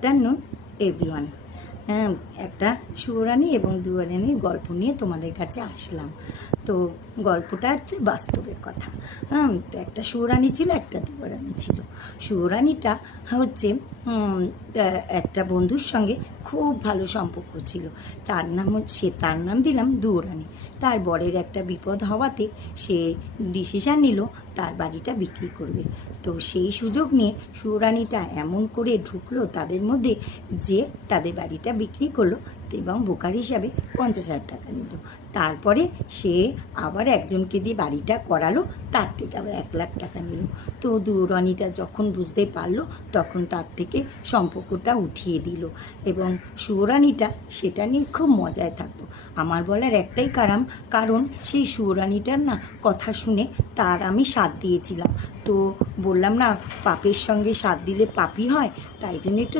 Afternoon everyone. হ্যাঁ, একটা সুরানী এবং দুয়ারানির গল্প নিয়ে তোমাদের কাছে আসলাম। তো গল্পটা হচ্ছে বাস্তবের কথা। তো একটা সুরানী ছিল, একটা দুয়ারানি ছিল। সুরানীটা হচ্ছে একটা বন্ধুর সঙ্গে খুব ভালো সম্পর্ক ছিল। তার নাম দিলাম দুয়ারানি। তার বরের একটা বিপদ হওয়াতে সে ডিসিশান নিল তার বাড়িটা বিক্রি করবে। তো সেই সুযোগ নিয়ে সুরানীটা এমন করে ঢুকলো তাদের মধ্যে যে তাদের বাড়িটা বিক্রি করলো এবং বোকার হিসাবে 50,000 টাকা নিল। তারপরে সে আবার একজনকে দিয়ে বাড়িটা করালো, তার থেকে আবার 1,00,000 টাকা নিল। তো দুরানিটা যখন বুঝতে পারলো তখন তার থেকে সম্পর্কটা উঠিয়ে দিল এবং সুরানিটা সেটা নিয়ে খুব মজায় থাকতো। আমার বলার একটাই কারণ সেই সুরানিটার না কথা শুনে তার আমি সাথ দিয়েছিলাম। তো বললাম না, পাপের সঙ্গে সাথ দিলে পাপই হয়, তাই জন্য একটু